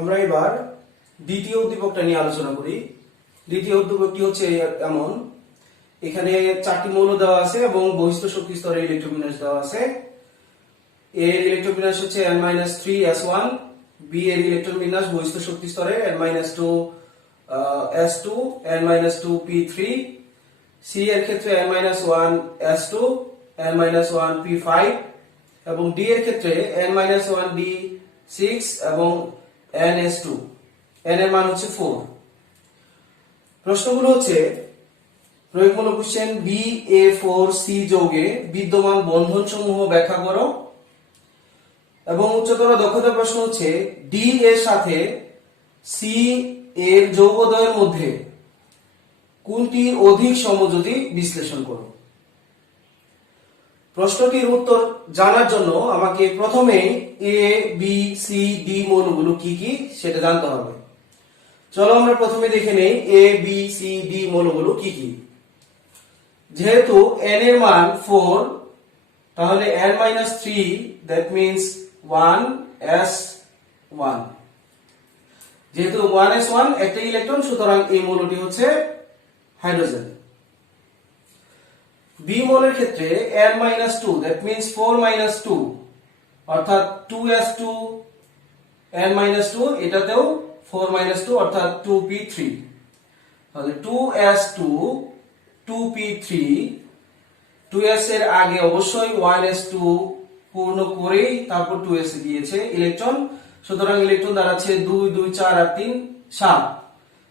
আমরা এবার দ্বিতীয় উদ্দীপকটা নিয়ে আলোচনা করি। দ্বিতীয় উদ্দীপকটি হচ্ছে এমন, এখানে 4টি মৌল দেওয়া আছে এবং বহিস্থ শক্তি স্তরে ইলেকট্রোবিন্যাস দেওয়া আছে। এর ইলেকট্রোবিন্যাস হচ্ছে n-3s1, বি এর ইলেকট্রন বিন্যাস বহিস্থ শক্তি স্তরে n-2s2, n-2p3, সি এর ক্ষেত্রে n-1s2, n-1p5 এবং ডি এর ক্ষেত্রে n-1d6 এবং ns2, n এর মান হচ্ছে 4। প্রশ্নগুলো হচ্ছে প্রয়োগমূলক কোশ্চেন, BA4C যৌগে বিদ্যমান বন্ধন সমূহ ব্যাখ্যা করো। এবং উচ্চতর দক্ষতা প্রশ্ন হচ্ছে ডি এর সাথে সি এর যৌগদ্বয়ের মধ্যে কোনটি অধিক সমযোজী বিশ্লেষণ করো। প্রশ্নটির উত্তর জানার জন্য আমাকে প্রথমে এ বি সি ডি মৌলগুলো কি কি সেটা জানতে হবে। চলো আমরা প্রথমে দেখে নেই এ বি সি ডি মৌলগুলো কি কি। যেহেতু n এর মান 4, তাহলে n-3 that means 1s1, যেহেতু 1s1 একটা ইলেকট্রন, সুতরাং এই মৌলটি হচ্ছে হাইড্রোজেন। বি মৌলের ক্ষেত্রে n-2 that means 4-2 অর্থাৎ 2s2 n-2, এটাতেও 4-2 অর্থাৎ 2p3, তাহলে 2s2 2p3, 2s এর আগে অবশ্যই 1s2 পূর্ণ করেই তারপর 2s দিয়েছে ইলেকট্রন, সুতরাং ইলেকট্রন দাঁড়াচ্ছে 2 2 4 আর 3 7।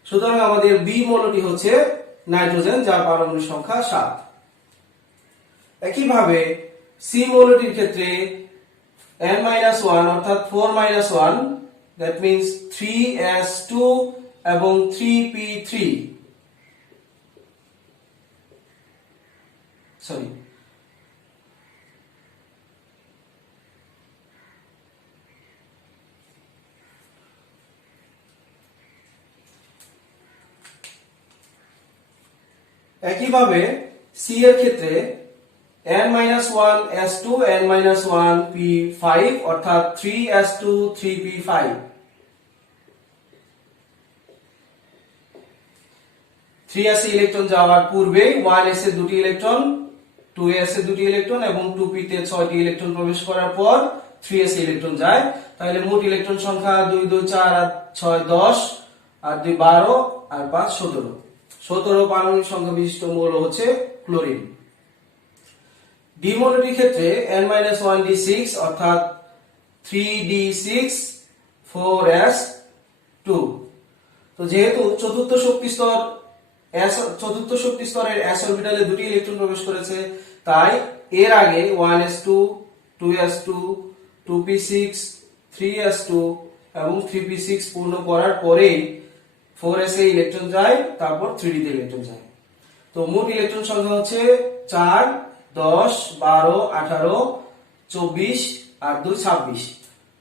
সুতরাং আমাদের বি মৌলটি হচ্ছে নাইট্রোজেন, যার পারমাণবিক সংখ্যা 7। একইভাবে সি মৌলটির ক্ষেত্রে n-1 অর্থাৎ 4-1 that means 3s2 এবং 3p3, সরি একইভাবে সি এর ক্ষেত্রে n-1s2 n-1p5 অর্থাৎ 3s2 3p5, 3s ইলেকট্রন যাওয়ার পূর্বে 1s এর দুটি ইলেকট্রন, 2s এর দুটি ইলেকট্রন এবং 2p তে 6টি ইলেকট্রন প্রবেশ করার পর 3s ইলেকট্রন যায়। তাহলে মোট ইলেকট্রন সংখ্যা 2 2 4 আর 6 10 আর 2 12 আর 5 17। 17 পারমাণবিক সংখ্যা বিশিষ্ট মৌল হচ্ছে ক্লোরিন। ডি মৌলটির ক্ষেত্রে n-1d6 অর্থাৎ 3d6 4s2। তো যেহেতু চতুর্থ শক্তি স্তরের s অরবিটালে দুটি ইলেকট্রন প্রবেশ করেছে, তাই এর আগে 1s2 2s2 2p6 3s2 এবং 3p6 পূর্ণ করার পরেই 4s এ ইলেকট্রন যায়, তারপর 3d তে ইলেকট্রন যায়। তো মোট ইলেকট্রন সংখ্যা হচ্ছে 4 10 12 18 24 আর 2 26।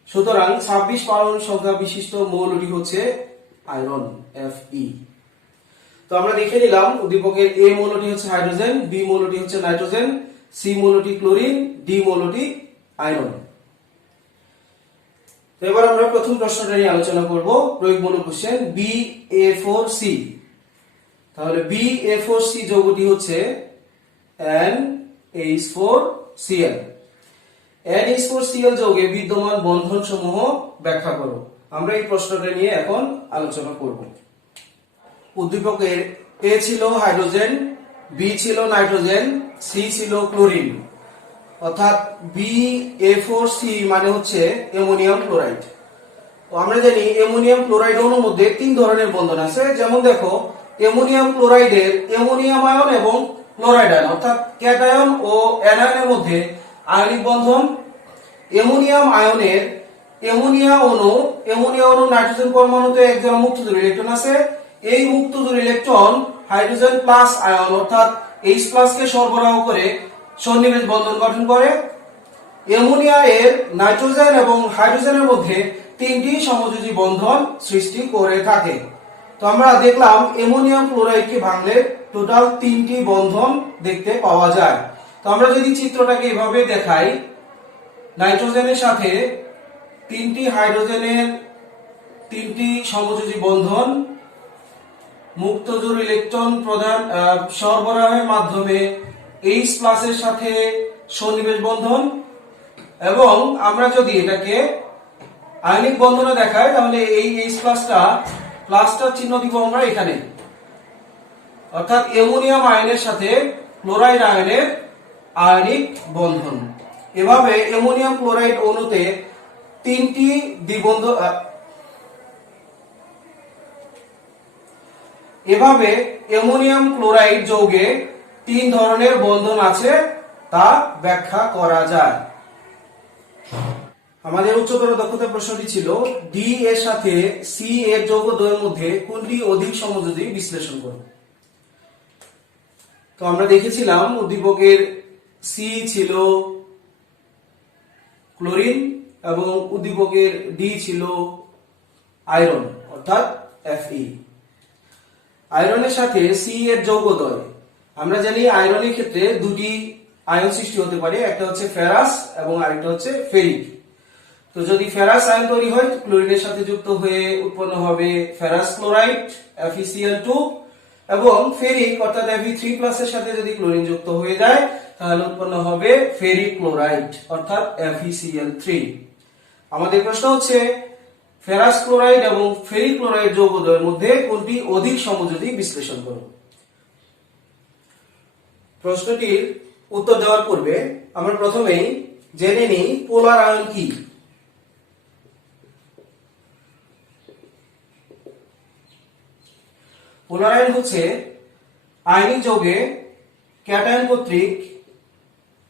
সুতরাং 26 পারমাণবিক সংখ্যা বিশিষ্ট মৌলটি হচ্ছে আয়রন Fe। তো আমরা দেখে নিলাম উদ্দীপকের এ মৌলটি হচ্ছে হাইড্রোজেন, বি মৌলটি হচ্ছে নাইট্রোজেন, সি মৌলটি ক্লোরিন, ডি মৌলটি আয়রন। তো এবার আমরা প্রথম প্রশ্নটা নিয়ে আলোচনা করব, প্রয়োগমূলক কোশ্চেন BA4C। তাহলে BA4C যৌগটি হচ্ছে NH4Cl। NH4Cl যৌগে বিদ্যমান বন্ধন সমূহ ব্যাখ্যা করো। আমরা এই প্রশ্নটা নিয়ে এখন আলোচনা করব। উদ্দীপকের এ ছিল হাইড্রোজেন, বি ছিল নাইট্রোজেন, সি ছিল ক্লোরিন, অর্থাৎ BA4C মানে হচ্ছে অ্যামোনিয়াম ক্লোরাইড। তো আমরা জানি অ্যামোনিয়াম ক্লোরাইড অণুর মধ্যে 3 ধরনের বন্ধন আছে। যেমন দেখো, অ্যামোনিয়াম ক্লোরাইডের অ্যামোনিয়াম আয়ন এবং ক্লোরাইড আয়ন অর্থাৎ ক্যাটায়ন ও অ্যানায়নের মধ্যে আয়নিক বন্ধন। অ্যামোনিয়াম আয়নের অ্যামোনিয়া অণু নাইট্রোজেন পরমাণুতে একজন মুক্ত জোড় ইলেকট্রন আছে। এই মুক্ত জোড় ইলেকট্রন হাইড্রোজেন প্লাস আয়ন অর্থাৎ H+ কে সরবরাহ করে সন্নিবেশ বন্ধন গঠন করে। অ্যামোনিয়া এর নাইট্রোজেন এবং হাইড্রোজেনের মধ্যে 3টি সমযোজী বন্ধন সৃষ্টি করে থাকে। তো আমরা দেখলাম অ্যামোনিয়াম ক্লোরাইডকে ভাঙলে টোটাল 3টি বন্ধন দেখতে পাওয়া যায়। তো আমরা যদি চিত্রটাকে এভাবে দেখাই, নাইট্রোজেনের সাথে 3টি হাইড্রোজেনের তিনটি সমযোজী বন্ধন মুক্ত জোড় ইলেকট্রন প্রদান সরবরাহের মাধ্যমে H প্লাসের সাথে সন্নিবেশ বন্ধন, এবং আমরা যদি এটাকে আয়নিক বন্ধনে দেখাই তাহলে এই H প্লাসটার চিহ্ন দিব আমরা এখানে, অর্থাৎ অ্যামোনিয়াম আয়নের সাথে ক্লোরাইড আয়নের আয়নিক বন্ধন। এভাবে অ্যামোনিয়াম ক্লোরাইড অণুতে তিনটি দ্বিবন্ধ এভাবে অ্যামোনিয়াম ক্লোরাইড যৌগে তিন ধরনের বন্ধন আছে তা ব্যাখ্যা করা যায়। আমাদের উচ্চতর দক্ষতা প্রশ্নটি ছিল ডি এর সাথে সি এর যৌগদ্বয়ের মধ্যে কোনটি অধিক সমযোজী বিশ্লেষণ করো। তো আমরা দেখেছিলাম উদ্দীপকের সি ছিল ক্লোরিন এবং উদ্দীপকের ডি ছিল আয়রন অর্থাৎ Fe। আয়রনের সাথে সি এর যৌগদ্বয়, আমরা জানি আয়রনের ক্ষেত্রে দুটি আয়ন সৃষ্টি হতে পারে, একটা হচ্ছে ফেরাস এবং আরেকটা হচ্ছে ফেরিক। তো যদি ফেরাস আয়ন তৈরি হয় ক্লোরিনের সাথে যুক্ত হয়ে উৎপন্ন হবে ফেরাস ক্লোরাইড FeCl2, এবং ফেরিক অর্থাৎ Fe3+ এর সাথে যদি ক্লোরিন যুক্ত হয়ে যায় তাহলে উৎপন্ন হবে ফেরিক ক্লোরাইড অর্থাৎ FeCl3। আমাদের প্রশ্ন হচ্ছে ফেরাস ক্লোরাইড এবং ফেরিক ক্লোরাইড যৌগদ্বয়ের মধ্যে কোনটি অধিক সমযোজী বিশ্লেষণ করো। প্রশ্নটির উত্তর দেওয়ার পূর্বে আমরা প্রথমেই জেনে নিই পোলার আয়ন কি। পোলার আয়ন হচ্ছে আয়নিক যৌগে ক্যাটায়ন কর্তৃক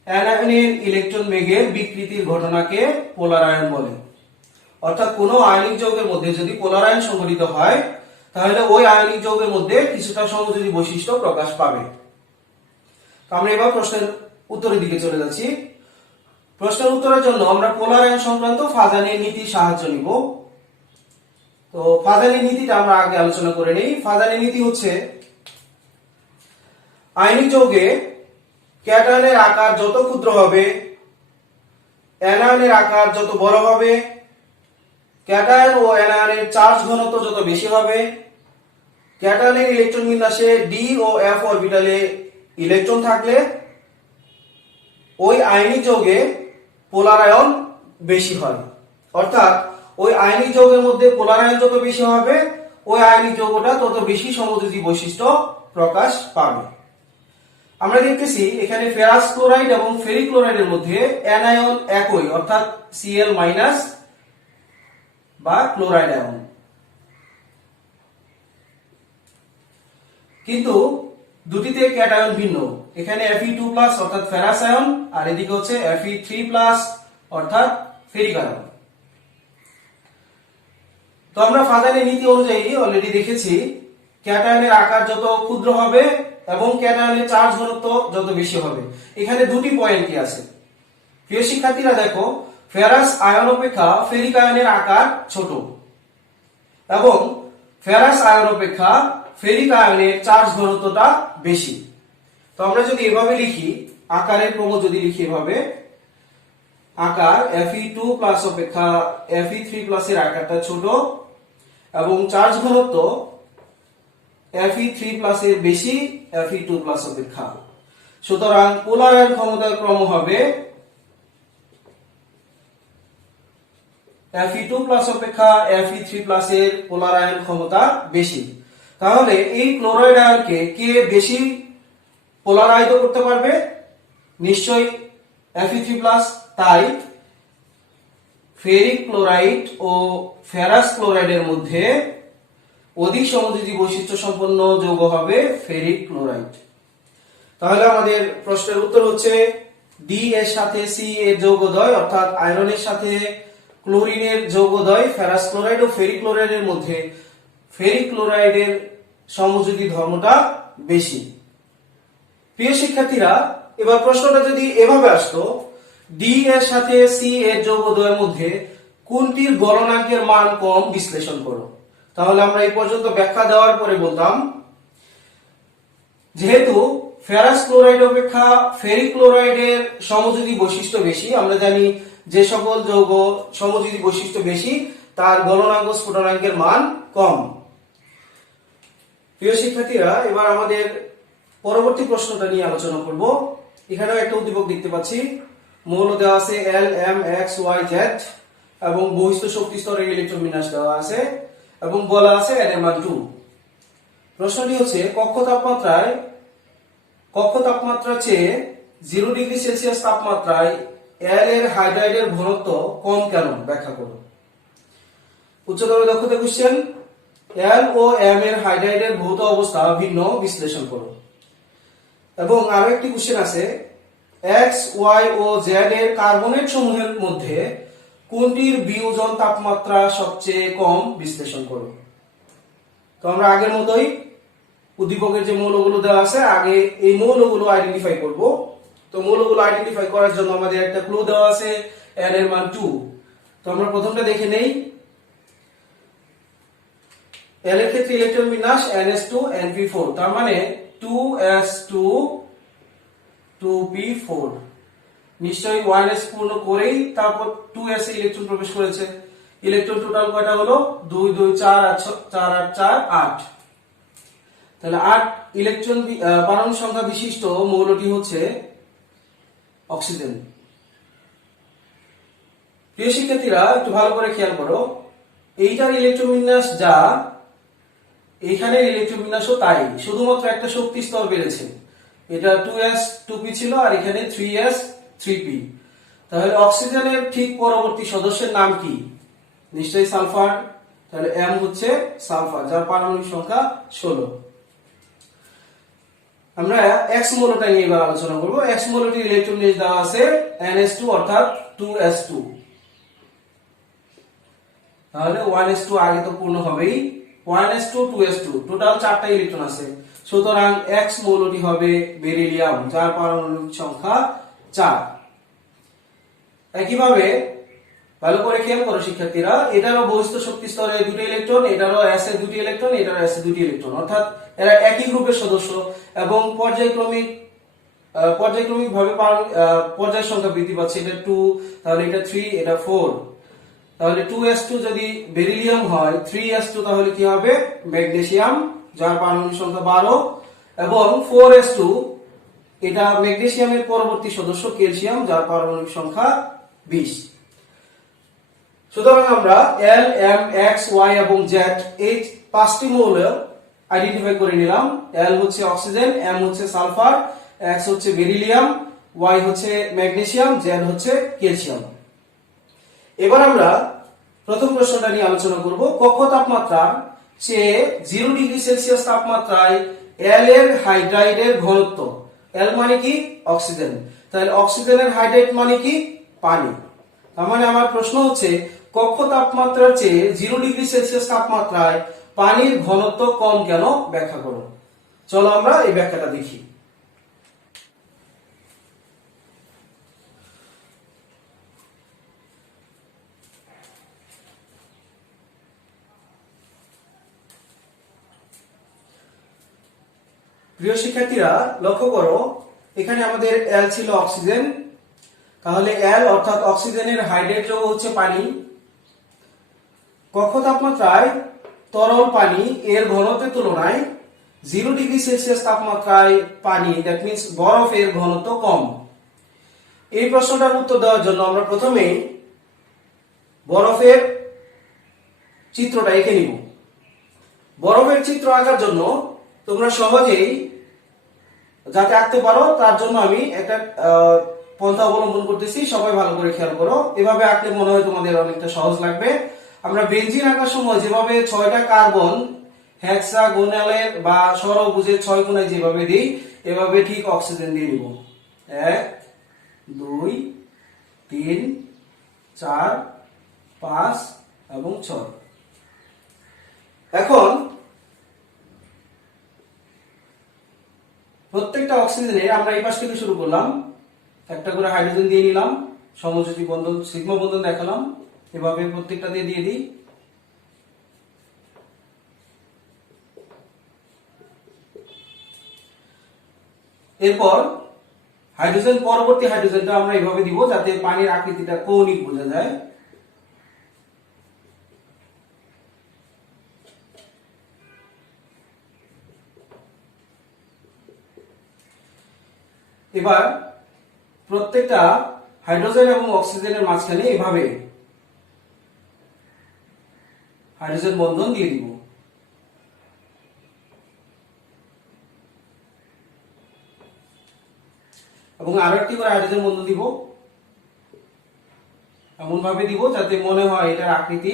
অ্যানায়নের ইলেকট্রন বেগের বিকৃতির ঘটনাকে পোলার আয়ন বলে। অর্থাৎ কোনো আয়নিক যৌগের মধ্যে যদি পোলার আয়ন সংঘটিত হয় তাহলে ওই আয়নিক যৌগের মধ্যে কিছুটা সমযোজী বৈশিষ্ট্য প্রকাশ পাবে। তো আমরা এবার প্রশ্নের উত্তরের দিকে চলে যাচ্ছি। প্রশ্নের উত্তরের জন্য আমরা পোলার আয়ন সংক্রান্ত ফাজানির নীতির সাহায্য নিব। তো ফাজানির নীতিটা আমরা আগে আলোচনা করে নেই। ফাজানির নীতি হচ্ছে আয়নিক যৌগে ক্যাটায়নের আকার যত ক্ষুদ্র হবে অ্যানায়নের আকার যত বড় হবে, ক্যাটায়ন ও অ্যানায়নের চার্জ ঘনত্ব যত বেশি হবে, ক্যাটায়নের ইলেকট্রন বিন্যাসে ডি ও এফ অরবিটালে ইলেকট্রন থাকলে ওই আয়নিক যৌগে পোলার আয়ন বেশি হয়। অর্থাৎ ওই আয়নিক যৌগের মধ্যে পোলার আয়ন যত বেশি হবে ওই আয়নিক যৌগটা তত বেশি সমযোজী বৈশিষ্ট্য প্রকাশ পাবে। আমরা দেখতেছি এখানে ফেরাস ক্লোরাইড এবং ফেরিক ক্লোরাইডের মধ্যে অ্যানায়ন একই অর্থাৎ Cl- বা ক্লোরাইড আয়ন, কিন্তু দুটিতে ক্যাটায়ন ভিন্ন। এখানে Fe2+ অর্থাৎ ফেরাস আয়ন আর এদিকে হচ্ছে Fe3+ অর্থাৎ ফেরিক আয়ন। তো আমরা ফাজানির নীতি অনুযায়ী অলরেডি দেখেছি ক্যাটায়নের আকার যত ক্ষুদ্র হবে এবং ক্যাটায়নের চার্জ ঘনত্ব যত বেশি হবে। এখানে দুটি পয়েন্ট কি আছে প্রিয় শিক্ষার্থীরা, দেখো ফেরাস আয়ন অপেক্ষা ফেরিক আয়নের আকার ছোট এবং ফেরাস আয়ন অপেক্ষা ফেরিক আয়নের চার্জ ঘনত্বটা বেশি। তো আমরা যদি এভাবে লিখি, আকারের ক্রম যদি লিখি এভাবে, আকার Fe2+ অপেক্ষা Fe3+ এর আকারটা ছোট এবং চার্জ ঘনত্ব Fe3+ এর বেশি Fe2+ অপেক্ষা। সুতরাং পোলার আয়ন ক্ষমতার ক্রম হবে Fe2+ অপেক্ষা Fe3+ এর পোলার আয়ন ক্ষমতা বেশি। তাহলে এই ক্লোরাইড আয়নকে কে বেশি পোলারাইজ করতে পারবে? নিশ্চয়ই Fe3+। তাই ফেরিক ক্লোরাইড ও ফেরাস ক্লোরাইডের মধ্যে অধিক সমযোজী বৈশিষ্ট্য সম্পন্ন যৌগ হবে ফেরিক ক্লোরাইড। তাহলে আমাদের প্রশ্নের উত্তর হচ্ছে ডি এর সাথে সি এর যৌগদ্বয় অর্থাৎ আয়রনের সাথে ক্লোরিনের যৌগদ্বয় ফেরাস ক্লোরাইড ও ফেরিক ক্লোরাইডের মধ্যে ফেরিক ক্লোরাইডের সমযোজী ধর্মটা বেশি। প্রিয় শিক্ষার্থীরা, এবার প্রশ্নটা যদি এভাবে আসতো, ডি এর সাথে সি এর যৌগদ্বয়ের মধ্যে কোনটির গলনাঙ্কের মান কম বিশ্লেষণ করো, তাহলে আমরা এই পর্যন্ত ব্যাখ্যা দেওয়ার পরে বলতাম যেহেতু ফেরাস ক্লোরাইড অপেক্ষা ফেরিক ক্লোরাইডের সমযোজী বৈশিষ্ট্য বেশি, আমরা জানি যে সকল যৌগ সমযোজী বৈশিষ্ট্য বেশি তার গলনাঙ্ক স্ফুটনাঙ্কের মান কম। প্রিয় শিক্ষার্থীরা, এবার আমাদের পরবর্তী প্রশ্নটা নিয়ে আলোচনা করব। এখানেও একটা উদ্দীপক দেখতে পাচ্ছি, মৌল দেওয়া আছে L M X Y Z এবং বহিস্থ শক্তি স্তরের ইলেকট্রন বিন্যাস দেওয়া আছে এবং বলা আছে n এর মান 2। প্রশ্নটি হচ্ছে কক্ষ তাপমাত্রার চেয়ে 0 ডিগ্রি সেলসিয়াস তাপমাত্রায় এল এর হাইড্রাইডের ঘনত্ব কম কেন, ব্যাখ্যা করো। উচ্চতর দক্ষতা কোশ্চেন, এল ও এম এর হাইড্রাইডের ভৌত অবস্থা ভিন্ন, বিশ্লেষণ করো। এবং আরো একটি কোশ্চেন আছে, এক্স ওয়াই ও জেড এর কার্বনেট সমূহের মধ্যে কোনটির বিয়োজন তাপমাত্রা সবচেয়ে কম, বিশ্লেষণ করো। তো আমরা আগের মতোই উদ্দীপকের যে মৌলগুলো দেওয়া আছে আগে এই মৌলগুলো আইডেন্টিফাই করব। তো মৌলগুলো আইডেন্টিফাই করার জন্য আমাদের একটা ক্লু দেওয়া আছে n এর মান 2। তো আমরা প্রথমটা দেখে নেই। l এর ক্ষেত্রে ইলেকট্রন বিন্যাস ns2 np4, তার মানে 2s2 2p4। নিশ্চয়ই 1s পূর্ণ করেই তারপর 2s এ ইলেকট্রন প্রবেশ করেছে। ইলেকট্রন টোটাল কয়টা হলো? 2 2 4 4 8 4 8। তাহলে 8 ইলেকট্রন পারমাণু সংখ্যা বিশিষ্ট মৌলটি হচ্ছে অক্সিজেন। প্রিয় শিক্ষার্থীরা, একটু ভালো করে খেয়াল করো, এইটার ইলেকট্রন বিন্যাস যা, এইখানের ইলেকট্রন বিন্যাসও তাই, শুধুমাত্র একটা শক্তি স্তর বেড়েছে। এটা 2s 2p ছিল আর এখানে 3s 3p। তাহলে অক্সিজেনের ঠিক পরবর্তী সদস্যের নাম কি? নিশ্চয়ই সালফার। তাহলে m হচ্ছে সালফার, যার পারমাণবিক সংখ্যা 16। আমরা x মৌলটা নিয়ে এবার আলোচনা করব। x মৌলটির ইলেকট্রন বিন্যাস দেওয়া আছে ns2 অর্থাৎ 2s2। তাহলে 1s2 আগে তো পূর্ণ হবেই, 1s2 2s2 টোটাল 4টা ইলেকট্রন আছে। সুতরাং x মৌলটি হবে বেরিলিয়াম, যার পারমাণবিক সংখ্যা 4। একইভাবে ভালো করে খেয়াল করো শিক্ষার্থীরা, এটারও বহিস্থ শক্তি স্তরে 2টি ইলেকট্রন, এটারও s এ 2টি ইলেকট্রন, এটারও s এ 2টি ইলেকট্রন, অর্থাৎ এরা একই গ্রুপের সদস্য এবং পর্যায়ক্রমিক ভাবে পর্যায় সংখ্যা বৃদ্ধি পাচ্ছে। এটা 2, তাহলে এটা 3, এটা 4। তাহলে 2s2 যদি বেরিলিয়াম হয়, 3s2 তাহলে কি হবে? ম্যাগনেসিয়াম, যার পারমাণবিক সংখ্যা 12। এবং 4s2 এটা ম্যাগনেসিয়ামের পরবর্তী সদস্য ক্যালসিয়াম, যার পারমাণবিক সংখ্যা 20। সুতরাং আমরা L, M, X, Y এবং Z এই 5টি মৌল আইডেন্টিফাই করে নিলাম। L হচ্ছে অক্সিজেন, M হচ্ছে সালফার, X হচ্ছে বেরিলিয়াম, Y হচ্ছে ম্যাগনেসিয়াম, Z হচ্ছে ক্যালসিয়াম। এবার আমরা প্রথম প্রশ্নটা নিয়ে আলোচনা করব। কক্ষ তাপমাত্রার চেয়ে 0 ডিগ্রি সেলসিয়াস তাপমাত্রায় L এর হাইড্রাইডের ঘনত্ব, L মানে কি? অক্সিজেন। তাহলে অক্সিজেনের হাইড্রাইড মানে কি? পানি। তার মানে আমার প্রশ্ন হচ্ছে কক্ষ তাপমাত্রার চেয়ে 0 ডিগ্রি সেলসিয়াস তাপমাত্রায় পানির ঘনত্ব কম কেন, ব্যাখ্যা করো। চলো আমরা এই ব্যাখ্যাটা দেখি। প্রিয় শিক্ষার্থীরা, লক্ষ্য করো, এখানে আমাদের L ছিল অক্সিজেন, তাহলে L অর্থাৎ অক্সিজেনের হাইড্রেট যৌগ হচ্ছে পানি। কক্ষ তাপমাত্রায় তরল পানি এর ঘনত্বের তুলনায় 0 ডিগ্রি সেলসিয়াস তাপমাত্রায় পানি, দ্যাট মিন্স বরফের ঘনত্ব কম। এই প্রশ্নটার উত্তর দেওয়ার জন্য আমরা প্রথমেই বরফের চিত্রটা এঁকে নিব। বরফের চিত্র আঁকার জন্য তোমরা সহজেই যাতে আঁকতে পারো তার জন্য আমি একটা পন্থা অবলম্বন করতেছি, সবাই ভালো করে খেয়াল করো। এভাবে আঁকলে মনে হয় তোমাদের অনেকটা সহজ লাগবে। আমরা বেনজিন আঁকার সময় যেভাবে 6টা কার্বন হেক্সাগোনালের বা ষড়ভুজের 6 কোণায় যেভাবে দিই, এভাবে ঠিক অক্সিজেন দিয়ে নিব। 1 2 3 4 5 এবং 6। এখন প্রত্যেকটা অক্সিজেনের আমরা এই পাশ থেকে শুরু করলাম, একটা করে হাইড্রোজেন দিয়ে নিলাম, সমযোজী বন্ধন সিগমা বন্ধন দেখালাম, এভাবে প্রত্যেকটা দিয়ে দিই। এরপর হাইড্রোজেন পরবর্তী হাইড্রোজেনটা আমরা এভাবে দিব যাতে পানির আকৃতিটা কৌণিক বোঝা যায়। এবার প্রত্যেকটা হাইড্রোজেন এবং অক্সিজেনের মাঝখানে এভাবে হাইড্রোজেন বন্ধন দিয়ে দিব। এবং আরো একটি করে হাইড্রোজেন বন্ধন দিব, এমন ভাবে দিব যাতে মনে হয় এটার আকৃতি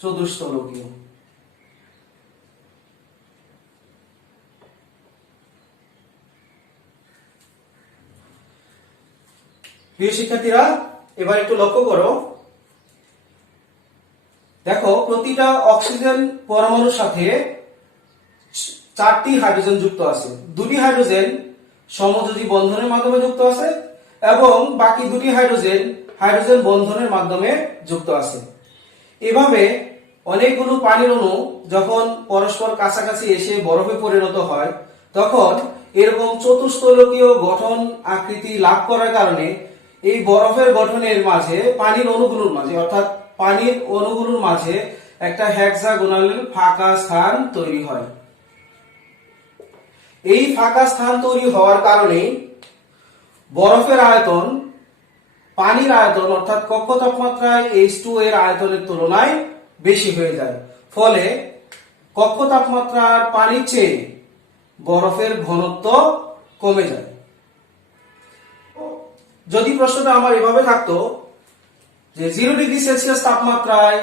চতুস্তলকীয়। প্রিয় শিক্ষার্থীরা, এবার একটু লক্ষ্য করো, দেখো প্রতিটা অক্সিজেন পরমাণুর সাথে 4টি হাইড্রোজেন যুক্ত আছে। 2টি হাইড্রোজেন সমযোজী বন্ধনের মাধ্যমে যুক্ত আছে এবং বাকি 2টি হাইড্রোজেন হাইড্রোজেন বন্ধনের মাধ্যমে যুক্ত আছে। এভাবে অনেকগুলো পানির অণু যখন পরস্পর কাছাকাছি এসে বরফে পরিণত হয়, তখন এরকম চতুস্তলকীয় গঠন আকৃতি লাভ করার কারণে এই বরফের গঠনের মাঝে পানির অণুগুলোর মাঝে অর্থাৎ পানির অণুগুলোর মাঝে একটা হেক্সাগোনাল ফাঁকা স্থান তৈরি হয়। এই ফাঁকা স্থান তৈরি হওয়ার কারণে বরফের আয়তন পানির আয়তন অর্থাৎ কক্ষ তাপমাত্রায় H2 এর আয়তনের তুলনায় বেশি হয়ে যায়। ফলে কক্ষ তাপমাত্রার পানির চেয়ে বরফের ঘনত্ব কমে যায়। যদি প্রশ্নটা আমার এভাবে থাকতো যে 0 ডিগ্রি সেলসিয়াস তাপমাত্রায়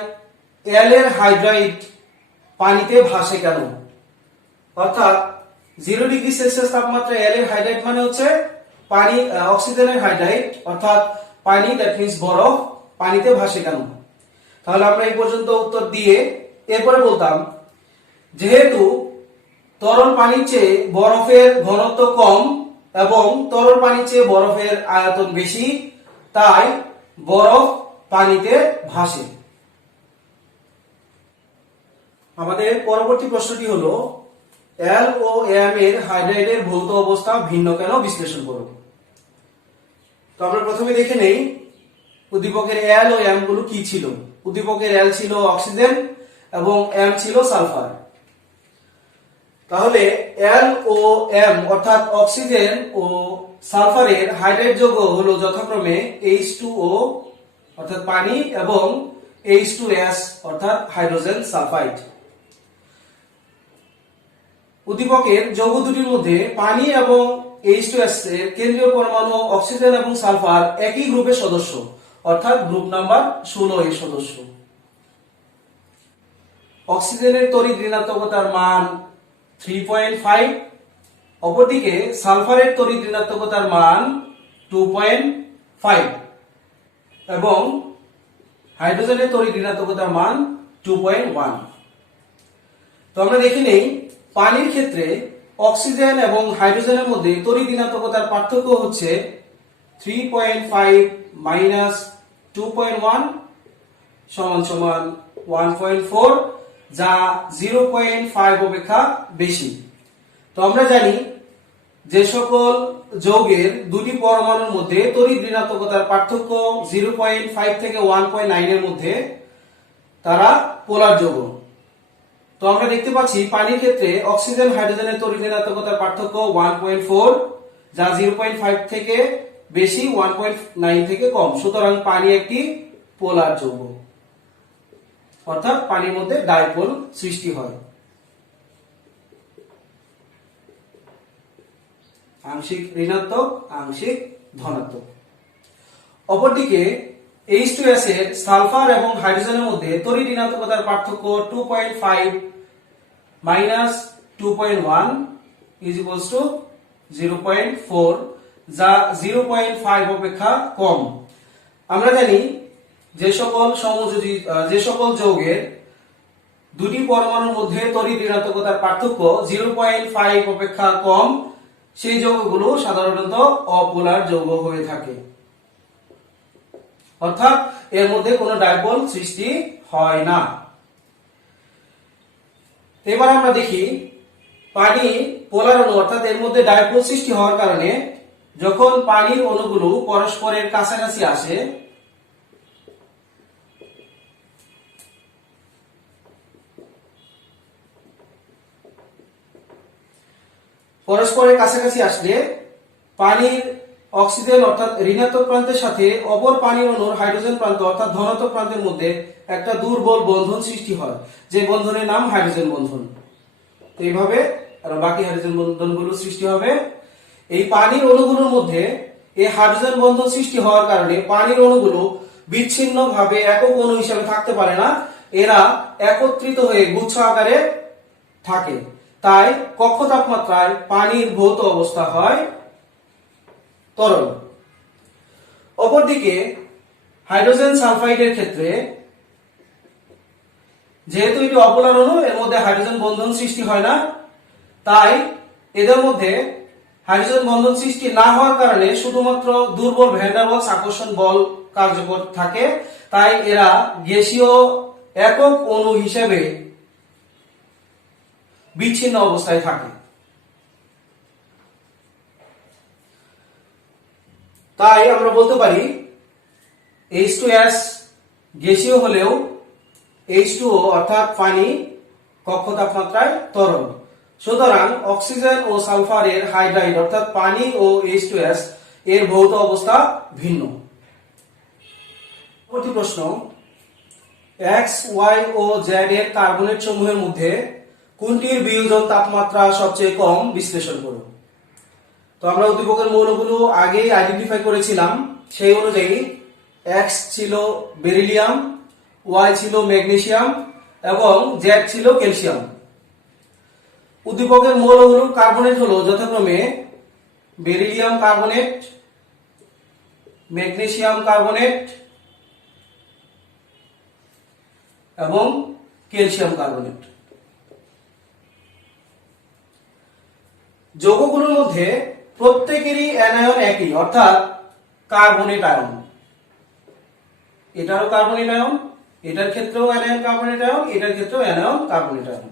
এল এর হাইড্রাইড পানিতে ভাসে কেন, অর্থাৎ 0 ডিগ্রি সেলসিয়াস তাপমাত্রায় এল এর হাইড্রাইড মানে হচ্ছে পানি, অক্সিজেনের হাইড্রাইড অর্থাৎ পানি, দ্যাট মিন্স বরফ পানিতে ভাসে কেন। তাহলে আমরা এই পর্যন্ত উত্তর দিয়ে এরপরে বলতাম, যেহেতু তরল পানির চেয়ে বরফের ঘনত্ব কম এবং তরল পানির চেয়ে বরফের আয়তন বেশি, তাই বরফ পানিতে ভাসে। আমাদের পরবর্তী প্রশ্নটি হলো, এল ও এম এর হাইড্রাইডের ভৌত অবস্থা ভিন্ন কেন, বিশ্লেষণ করুন। তো আমরা প্রথমে দেখে নেই উদ্দীপকের এল ও এম গুলো কি ছিল। উদ্দীপকের এল ছিল অক্সিজেন এবং এম ছিল সালফার। তাহলে এল ও এম অর্থাৎ অক্সিজেন ও সালফারের হাইড্রাইড যৌগ হলো যথাক্রমে H2O অর্থাৎ পানি এবং H2S অর্থাৎ হাইড্রোজেন সালফাইড। উদ্দীপকের যৌগ দুটির মধ্যে পানি এবং H2S এর কেন্দ্রীয় পরমাণু অক্সিজেন এবং সালফার একই গ্রুপের সদস্য অর্থাৎ গ্রুপ নাম্বার 16 এর সদস্য। অক্সিজেনের তড়িৎ ঋণাত্মকতার মান 3.5, অপরদিকে সালফারের তড়িৎ ঋণাত্মকতার মান 2.5 এবং হাইড্রোজেনের তড়িৎ ঋণাত্মকতার মান 2.1। তো আমরা দেখে নেই পানির ক্ষেত্রে অক্সিজেন এবং হাইড্রোজেনের মধ্যে তড়িৎ ঋণাত্মকতার পার্থক্য হচ্ছে 3.5 মাইনাস 2.1 সমান সমান 1.4, যা 0.5 অপেক্ষা বেশি। তো আমরা জানি যে সকল যৌগের দুটি পরমাণুর মধ্যে তড়িৎ ঋণাত্মকতার পার্থক্য 0.5 থেকে 1.9 এর মধ্যে, তারা পোলার যৌগ। তো আমরা দেখতে পাচ্ছি পানির ক্ষেত্রে অক্সিজেন হাইড্রোজেনের তড়িৎ ঋণাত্মকতার পার্থক্য 1.4, যা 0.5 থেকে বেশি, 1.9 থেকে কম। সুতরাং পানি একটি পোলার যৌগ, অর্থাৎ পানির মধ্যে ডাইপোল সৃষ্টি হয়। আংশিক ঋণাত্মক, আংশিক ধনাত্মক। অপরদিকে H2S এর সালফার এবং হাইড্রোজেনের মধ্যে তড়িৎ ঋণাত্মকতার পার্থক্য 2.5 মাইনাস 2.1 ইজ ইকুয়ালস টু 0.4, যা 0.5 অপেক্ষা কম। আমরা জানি যে সকল যৌগের দুটি পরমাণুর মধ্যে তড়িৎ ঋণাত্মকতার পার্থক্য 0.5 অপেক্ষা কম, সেই যৌগগুলো সাধারণত অপোলার যৌগ হয়ে থাকে, অর্থাৎ এর মধ্যে কোনো ডাইপোল সৃষ্টি হয় না। এবার আমরা দেখি পানি পোলার অণু, অর্থাৎ এর মধ্যে ডাইপোল সৃষ্টি হওয়ার কারণে যখন পানির অণুগুলো পরস্পরের কাছাকাছি আসে, পরস্পরের কাছাকাছি আসলে পানির অক্সিজেন অর্থাৎ ঋণাত্মক প্রান্তের সাথে অপর পানির অণুর হাইড্রোজেন প্রান্ত অর্থাৎ ধনাত্মক প্রান্তের মধ্যে একটা দুর্বল বন্ধন সৃষ্টি হয়, যে বন্ধনের নাম হাইড্রোজেন বন্ধন। তো এইভাবে বাকি হাইড্রোজেন বন্ধনগুলো সৃষ্টি হবে। এই পানির অণুগুলোর মধ্যে এই হাইড্রোজেন বন্ধন সৃষ্টি হওয়ার কারণে পানির অণুগুলো বিচ্ছিন্নভাবে একক অণু হিসেবে থাকতে পারে না, এরা একত্রিত হয়ে গুচ্ছ আকারে থাকে। তাই কক্ষ তাপমাত্রায় পানির ভৌত অবস্থা হয় তরল। অপরদিকে হাইড্রোজেন সালফাইডের ক্ষেত্রে যেহেতু এটি অপোলার অণু, এর মধ্যে হাইড্রোজেন বন্ধন সৃষ্টি হয় না, তাই এদের মধ্যে হাইড্রোজেন বন্ধন সৃষ্টি না হওয়ার কারণে শুধুমাত্র দুর্বল ভ্যান ডার ওয়ালস আকর্ষণ বল কার্যকর থাকে। তাই এরা গ্যাসীয় একক অণু হিসেবে বিচ্ছিন্ন অবস্থায় থাকে। তাই আমরা বলতে পারি H2S গ্যাসীয় হলেও H2O অর্থাৎ পানি কক্ষ তাপমাত্রায় তরল। সুতরাং অক্সিজেন ও সালফারের হাইড্রাইড অর্থাৎ পানি ও H2S এর ভৌত অবস্থা ভিন্ন। পরবর্তী প্রশ্ন, X, Y ও Z এর কার্বনেট সমূহের মধ্যে কোনটির বিয়োজন তাপমাত্রা সবচেয়ে কম বিশ্লেষণ করুন। তো আমরা উদ্দীপকের মৌলগুলো আগেই আইডেন্টিফাই করেছিলাম, সেই অনুযায়ী X ছিল বেরিলিয়াম, Y ছিল ম্যাগনেসিয়াম এবং Z ছিল ক্যালসিয়াম। উদ্দীপকের মৌলগুলোর কার্বনেট হলো যথাক্রমে বেরিলিয়াম কার্বনেট, ম্যাগনেসিয়াম কার্বনেট এবং ক্যালসিয়াম কার্বনেট। যৌগগুলোর মধ্যে প্রত্যেকেরই অ্যানায়ন একই অর্থাৎ কার্বনেট আয়ন। এটারও কার্বনেট আয়ন, এটার ক্ষেত্রেও অ্যানায়ন কার্বনেট আয়ন, এটার ক্ষেত্রেও অ্যানায়ন কার্বনেট আয়ন।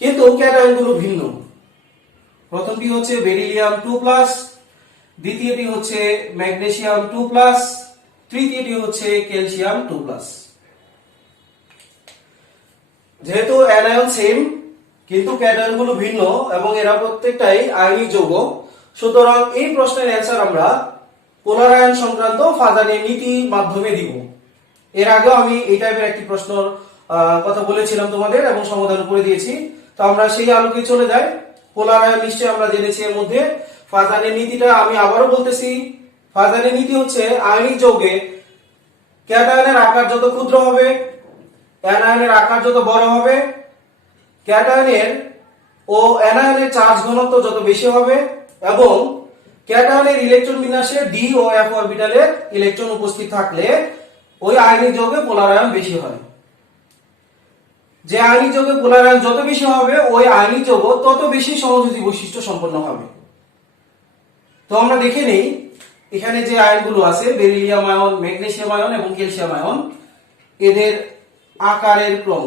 কিন্তু ক্যাটায়নগুলো ভিন্ন। প্রথমটি হচ্ছে বেরিলিয়াম 2+, দ্বিতীয়টি হচ্ছে ম্যাগনেসিয়াম 2+, তৃতীয়টি হচ্ছে ক্যালসিয়াম 2+। যেহেতু অ্যানায়ন সেম কিন্তু ক্যাটায়নগুলো ভিন্ন এবং এরা প্রত্যেকটাই আয়নিক যৌগ, সুতরাং এই প্রশ্নের অ্যান্সার আমরা পোলার আয়ন সংক্রান্ত ফাজানের নীতি মাধ্যমে দিব। এর আগেও আমি এই টাইপের একটি প্রশ্নের কথা বলেছিলাম তোমাদের এবং সমাধান করে দিয়েছি। তো আমরা সেই আলোকে চলে যাই। পোলার আয়ন নিশ্চয়ই আমরা জেনেছি। এর মধ্যে ফাজানের নীতিটা আমি আবারও বলতেছি। ফাজানের নীতি হচ্ছে আয়নিক যৌগে ক্যাটায়নের আকার যত ক্ষুদ্র হবে, অ্যানায়নের আকার যত বড় হবে, ক্যাটায়নের ও অ্যানায়নের চার্জ ঘনত্ব যত বেশি হবে এবং ক্যাটায়নের ইলেকট্রন বিন্যাসে ডি ও এফ অরবিটালে ইলেকট্রন উপস্থিত থাকলে ওই আয়নিক যৌগে পোলার আয়ন বেশি হয়। যে আয়নিক যৌগে পোলার আয়ন যত বেশি হবে ওই আয়নিক যৌগ তত বেশি সমযোজী বৈশিষ্ট্য সম্পন্ন হবে। তো আমরা দেখে নেই এখানে যে আয়নগুলো আছে বেরিলিয়াম আয়ন, ম্যাগনেসিয়াম আয়ন এবং ক্যালসিয়াম আয়ন, এদের আকারের ক্রম।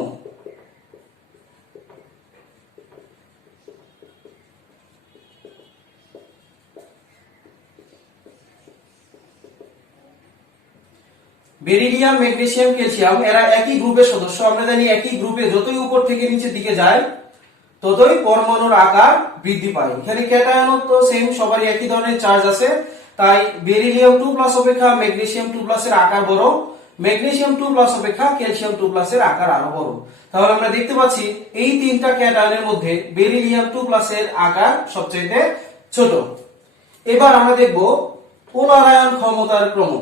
বেরিলিয়াম, ম্যাগনেসিয়াম, ক্যালসিয়াম এরা একই গ্রুপের সদস্য। আমরা জানি একই গ্রুপে যতই উপর থেকে নিচের দিকে যায় ততই পরমাণুর আকার বৃদ্ধি পায়। এখানে ক্যাটায়ন তো সেম, সবারই একই ধরনের চার্জ আছে, তাই বেরিলিয়াম 2+ অপেক্ষা ম্যাগনেসিয়াম 2+ এর আকার বড়, ম্যাগনেসিয়াম 2+ অপেক্ষা ক্যালসিয়াম 2+ এর আকার আরো বড়। তাহলে আমরা দেখতে পাচ্ছি এই তিনটা ক্যাটায়নের মধ্যে বেরিলিয়াম 2+ এর আকার সবচেয়ে ছোট। এবার আমরা দেখব পোলার আয়ন ক্ষমতার ক্রম।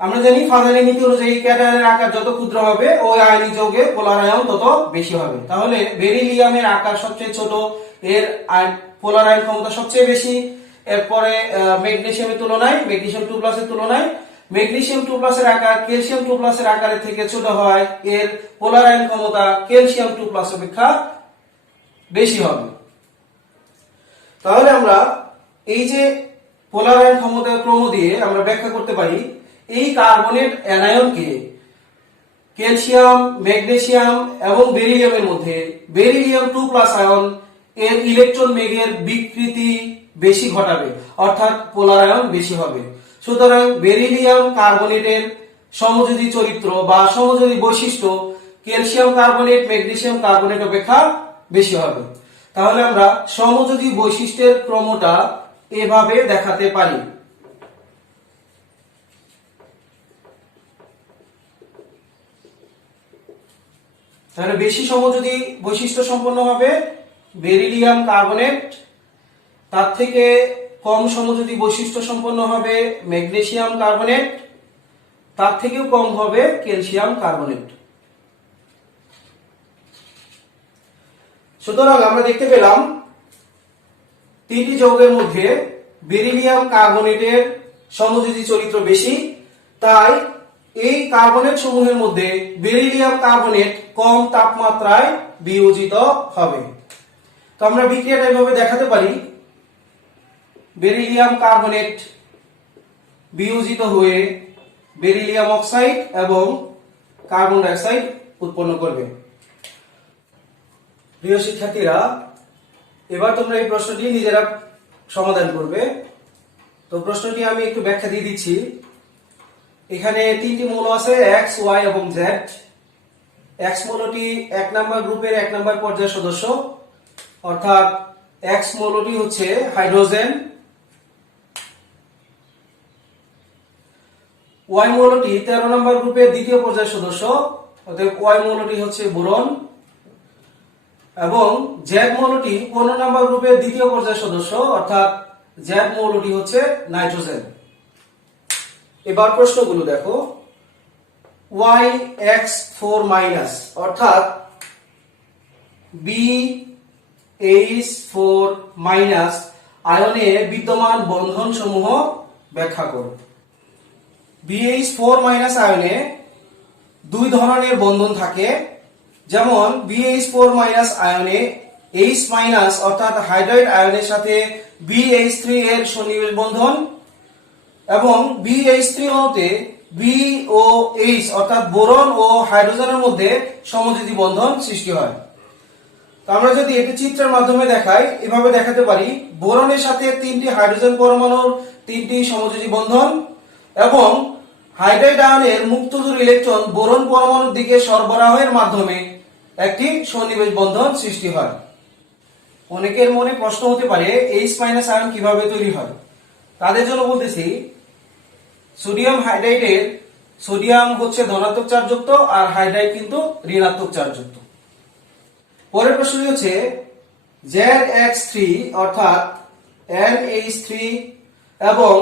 আমরা জানি ফাজানের নীতি অনুযায়ী ক্যাটায়নের আকার যত ক্ষুদ্র হবে ওই আয়নিক যৌগে পোলার আয়ন তত বেশি হবে। তাহলে বেরিলিয়ামের আকার সবচেয়ে ছোট, এর পোলার আয়ন ক্ষমতা সবচেয়ে বেশি। এরপরে ম্যাগনেসিয়ামের তুলনায়, ম্যাগনেসিয়াম 2+ এর তুলনায় ম্যাগনেসিয়াম 2+ এর আকার ক্যালসিয়াম 2+ এর আকারের থেকে ছোট হয়, এর পোলার আয়ন ক্ষমতা ক্যালসিয়াম 2+ অপেক্ষা বেশি হবে। তাহলে আমরা এই যে পোলার আয়ন ক্ষমতার ক্রম দিয়ে আমরা ব্যাখ্যা করতে পারি এই কার্বনেট অ্যানায়নকে ক্যালসিয়াম, ম্যাগনেসিয়াম এবং বেরিলিয়ামের মধ্যে বেরিলিয়াম 2+ আয়ন এর ইলেকট্রন মেঘের বিকৃতি বেশি ঘটাবে, অর্থাৎ পোলার আয়ন বেশি হবে। সুতরাং বেরিলিয়াম কার্বনেটের সমযোজী চরিত্র বা সমযোজী বৈশিষ্ট্য ক্যালসিয়াম কার্বনেট ম্যাগনেসিয়াম কার্বনেট অপেক্ষা বেশি হবে। তাহলে আমরা সমযোজী বৈশিষ্ট্যের ক্রমটা এভাবে দেখাতে পারি। তাহলে বেশি সমযোজী বৈশিষ্ট্য সম্পন্ন হবে বেরিলিয়াম কার্বনেট, তার থেকে কম সমযোজী বৈশিষ্ট্য সম্পন্ন হবে ম্যাগনেসিয়াম কার্বনেট, তার থেকেও কম হবে ক্যালসিয়াম কার্বনেট। সুতরাং আমরা দেখতে পেলাম তিনটি যৌগের মধ্যে বেরিলিয়াম কার্বনেটের সমযোজী চরিত্র বেশি, তাই এই কার্বনেট সমূহের মধ্যে বেরিলিয়াম কার্বনেট কম তাপমাত্রায় বিয়োজিত হবে। তো আমরা বিক্রিয়াটা এভাবে দেখাতে পারি, বেরিলিয়াম কার্বনেট বিয়োজিত হয়ে বেরিলিয়াম অক্সাইড এবং কার্বন ডাই অক্সাইড উৎপন্ন করবে। প্রিয় শিক্ষার্থীরা, এবার তোমরা এই প্রশ্নটি নিজেরা সমাধান করবে। তো প্রশ্নটি আমি একটু ব্যাখ্যা দিয়ে দিচ্ছি। এখানে তিনটি মৌল আছে X, Y এবং Z। X মৌলটি 1 নম্বর গ্রুপের 1 নম্বর পর্যায়ের সদস্য, অর্থাৎ X মৌলটি হচ্ছে হাইড্রোজেন। Y মৌলটি 13 নম্বর গ্রুপের দ্বিতীয় পর্যায়ের সদস্য, অর্থাৎ Y মৌলটি হচ্ছে বোরন। এবং Z মৌলটি 15 নম্বর গ্রুপের দ্বিতীয় পর্যায়ের সদস্য, অর্থাৎ Z মৌলটি হচ্ছে নাইট্রোজেন। এবার প্রশ্নগুলো দেখো। YX4- অর্থাৎ BH4- আয়নে বিদ্যমান বন্ধন সমূহ ব্যাখ্যা করো। BH4- আয়নে দুই ধরনের বন্ধন থাকে, যেমন BH4- আয়নে H- অর্থাৎ হাইড্রাইড আয়নের সাথে BH3 এর সন্নিবেশ বন্ধন, এবং BH3 অণুতে BOH অর্থাৎ বোরন ও হাইড্রোজেনের মধ্যে সমযোজী বন্ধন সৃষ্টি হয়। তো আমরা যদি এটি চিত্রের মাধ্যমে দেখাই, এভাবে দেখাতে পারি, বোরনের সাথে 3টি হাইড্রোজেন পরমাণুর 3টি সমযোজী বন্ধন, এবং হাইড্রাইড আয়নের মুক্তজোড় ইলেকট্রন বোরন পরমাণুর দিকে সরবরাহের মাধ্যমে একটি সন্নিবেশ বন্ধন সৃষ্টি হয়। অনেকের মনে প্রশ্ন হতে পারে H- আয়ন কিভাবে তৈরি হয়। তাদের জন্য বলতেছি, সোডিয়াম হাইড্রাইডের সোডিয়াম হচ্ছে ধনাত্মক চার্জযুক্ত আর হাইড্রাইড কিন্তু ঋণাত্মক চার্জযুক্ত। পরের প্রশ্নটি হচ্ছে ZX3 অর্থাৎ NH3 এবং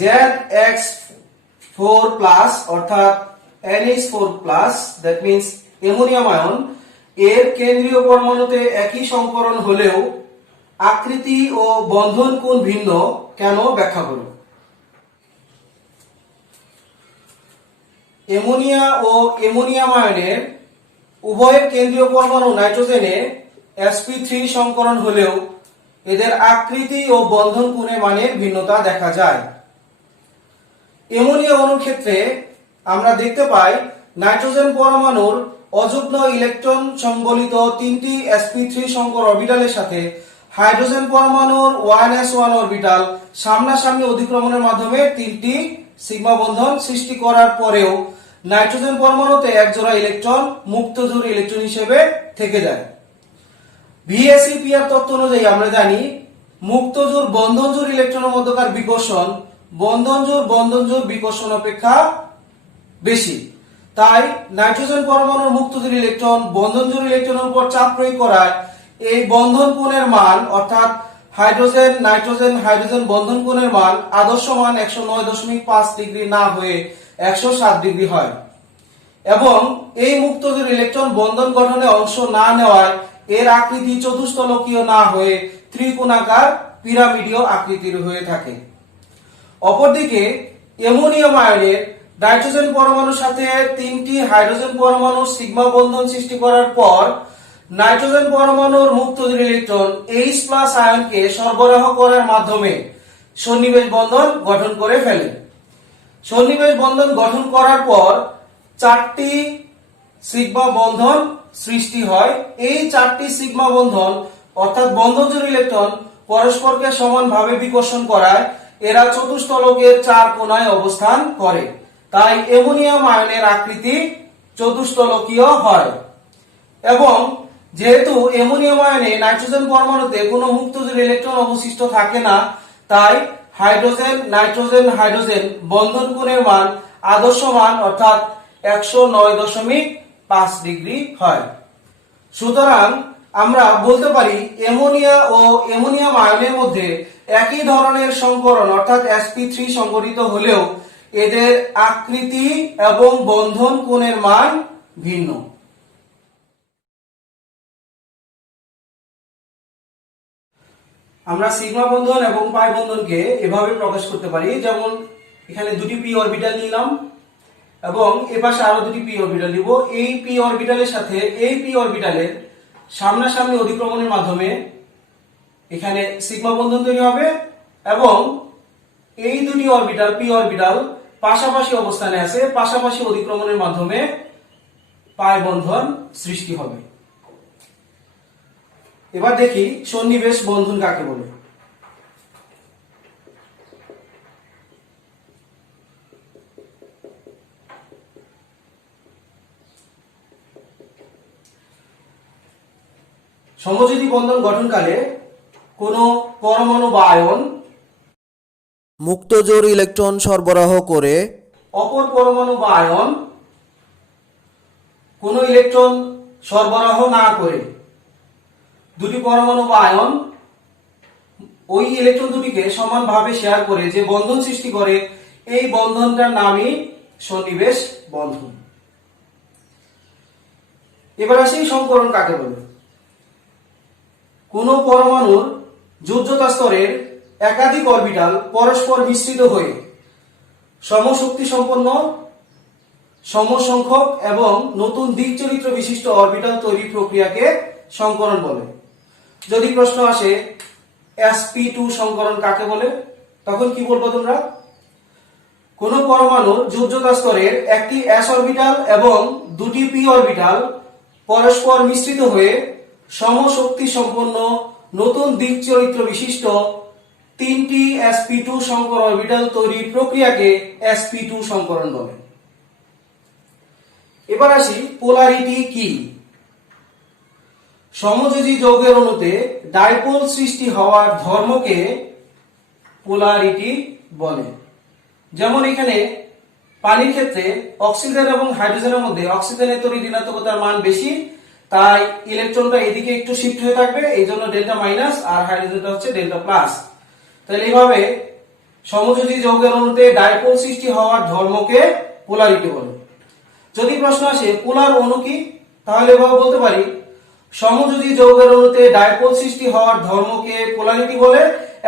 ZX4+ অর্থাৎ NH4+, that means ammonium ion, এর কেন্দ্রীয় পরমাণুতে একই সংকরণ হলেও আকৃতি ও বন্ধন কোণ ভিন্ন কেন ব্যাখ্যা করো। অ্যামোনিয়া ও অ্যামোনিয়াম আয়নের উভয়ের কেন্দ্রীয় পরমাণু নাইট্রোজেনে sp3 সংকরণ হলেও এদের আকৃতি ও বন্ধন কোণে মানের ভিন্নতা দেখা যায়। অ্যামোনিয়া অণুর ক্ষেত্রে আমরা দেখতে পাই নাইট্রোজেন পরমাণুর অযুগ্ম ইলেকট্রন সংবলিত 3টি sp3 সংকর অরবিটালের সাথে হাইড্রোজেন পরমাণুর 1s1 অরবিটাল সামনাসামনি অধিক্রমণের মাধ্যমে 3টি সিগমা বন্ধন সৃষ্টি করার পরেও নাইট্রোজেন পরমাণুতে এক জোড়া ইলেকট্রন মুক্তজোড় ইলেকট্রন হিসেবে থেকে যায়। VSEPR তত্ত্ব অনুযায়ী আমরা জানি মুক্তজোড় বন্ধনজোড় ইলেকট্রনের মধ্যকার বিকর্ষণ বন্ধনজোড় বিকর্ষণ অপেক্ষা বেশি। তাই নাইট্রোজেন পরমাণুর মুক্তজোড় ইলেকট্রন বন্ধনজোড় ইলেকট্রনের উপর চাপ প্রয়োগ করায় এই বন্ধন কোণের মান, অর্থাৎ হাইড্রোজেন নাইট্রোজেন হাইড্রোজেন বন্ধন কোণের মান আদর্শ মান 109.5 ডিগ্রি না হয়ে 107 ডিগ্রি হয়, এবং এই মুক্তজোড় ইলেকট্রন বন্ধন গঠনে অংশ না নেওয়ায় এর আকৃতি চতুস্তলকীয় না হয়ে ত্রিকোণাকার পিরামিডীয় আকৃতির হয়ে থাকে। অপরদিকে অ্যামোনিয়াম আয়নের নাইট্রোজেন পরমাণুর সাথে 3টি হাইড্রোজেন পরমাণু সিগমা বন্ধন সৃষ্টি করার পর নাইট্রোজেন পরমাণুর মুক্তজোড় ইলেকট্রন H+ আয়নকে সরবরাহ করার মাধ্যমে সন্নিবেশ বন্ধন গঠন করে ফেলে। সন্নিবেশ বন্ধন গঠন করার পর 4টি সিগমা বন্ধন সৃষ্টি হয়। এই 4টি সিগমা বন্ধন অর্থাৎ বন্ধনজোড় ইলেকট্রন পরস্পরকে সমানভাবে বিকর্ষণ করায় এরা চতুস্তলকের 4 কোণায় অবস্থান করে। তাই অ্যামোনিয়াম আয়নের আকৃতি চতুস্তলকীয় হয়। এবং যেহেতু অ্যামোনিয়াম আয়নে নাইট্রোজেন পরমাণুতে কোনো মুক্ত জোড় ইলেকট্রন অবশিষ্ট থাকে না, তাই হাইড্রোজেন নাইট্রোজেন হাইড্রোজেন বন্ধন কোণের মান আদর্শ মান অর্থাৎ 109.5 ডিগ্রি হয়। সুতরাং আমরা বলতে পারি অ্যামোনিয়া ও অ্যামোনিয়াম আয়নের মধ্যে একই ধরনের সংকরণ অর্থাৎ sp3 সংঘটিত হলেও এদের আকৃতি এবং বন্ধন কোণের মান ভিন্ন। আমরা সিগমা বন্ধন এবং পাই বন্ধনকে এভাবে প্রকাশ করতে পারি, যেমন এখানে দুটি পি অরবিটাল নিলাম এবং এপাশে আরো দুটি পি অরবিটাল নিব। এই পি অরবিটালের সাথে এই পি অরবিটালের সামনাসামনি অধিক্রমণের মাধ্যমে এখানে সিগমা বন্ধন তৈরি হবে এবং এই দুটি অরবিটাল পি অরবিটাল পাশাপাশি অবস্থানে আছে, পাশাপাশি অধিক্রমণের মাধ্যমে পাই বন্ধন সৃষ্টি হবে। এবার দেখি সন্নিবেশ বন্ধন কাকে বলে। সমযোজী বন্ধন গঠনকালে কোনো পরমাণু বা আয়ন মুক্ত জোড় ইলেকট্রন সরবরাহ করে অপর পরমাণু বা আয়ন কোনো ইলেকট্রন সরবরাহ না করে দুটি পরমাণু বা আয়ন ওই ইলেকট্রন দুটিকে সমানভাবে শেয়ার করে যে বন্ধন সৃষ্টি করে, এই বন্ধনটার নামই সন্নিবেশ বন্ধন। এবার আসি সংকরণ কাকে বলে। কোন পরমাণুর যোজ্যতা স্তরের একাধিক অরবিটাল পরস্পর মিশ্রিত হয়ে সমশক্তি সম্পন্ন সমসংখ্যক এবং নতুন দিক চরিত্র বিশিষ্ট অরবিটাল তৈরি প্রক্রিয়াকে সংকরণ বলে। যদি প্রশ্ন আসে sp2 সংকরণ কাকে বলে, তখন কি বলবো তোমরা? কোন পরমাণুর যোজ্যতা স্তরের একটি s অরবিটাল এবং দুটি p অরবিটাল পরস্পর মিশ্রিত হয়ে সমশক্তি সম্পন্ন নতুন দিক চরিত্র বিশিষ্ট তিনটি sp2 সংকর অরবিটাল তৈরির প্রক্রিয়াকে sp2 সংকরণ বলে। এবার আসি পোলারিটি কি। সমযোজী যৌগের অণুতে ডাইপোল সৃষ্টি হওয়ার ধর্মকে পোলারিটি বলে। যেমন এখানে পানির ক্ষেত্রে অক্সিজেন এবং হাইড্রোজেনের মধ্যে অক্সিজেনের তড়িৎ ঋণাত্মকতার মান বেশি, তাই ইলেকট্রনটা এদিকে একটু শিফট হয়ে থাকবে, এই জন্য ডেল্টা মাইনাস, আর হাইড্রোজেনটা হচ্ছে ডেল্টা প্লাস। তাহলে এইভাবে সমযোজী যৌগের অণুতে ডাইপোল সৃষ্টি হওয়ার ধর্মকে পোলারিটি বলে। যদি প্রশ্ন আসে পোলার অণু কি, তাহলে এভাবে বলতে পারি সমযোজী যৌগের অণুতে ডাইপোল সৃষ্টি হওয়ার ধর্মকে পোলারিটি বলে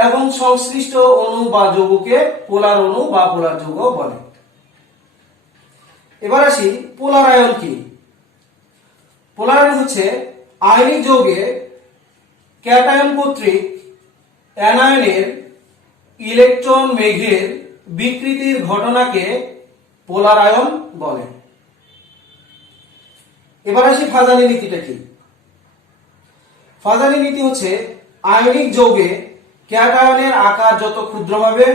এবং সংশ্লিষ্ট অণু বা যৌগকে পোলার অণু বা পোলার যৌগ বলে। এবার আসি পোলার আয়ন কি। পোলার আয়ন হচ্ছে আয়নিক যৌগে ক্যাটায়ন কর্তৃক অ্যানায়নের ইলেকট্রন মেঘের বিকৃতির ঘটনাকে পোলার আয়ন বলে। এবার আসি ফাজালি নীতিটা কি। ফাজালি নীতি হচ্ছে আয়নিক যৌগে ক্যাটায়নের আকার যত ক্ষুদ্র হবে,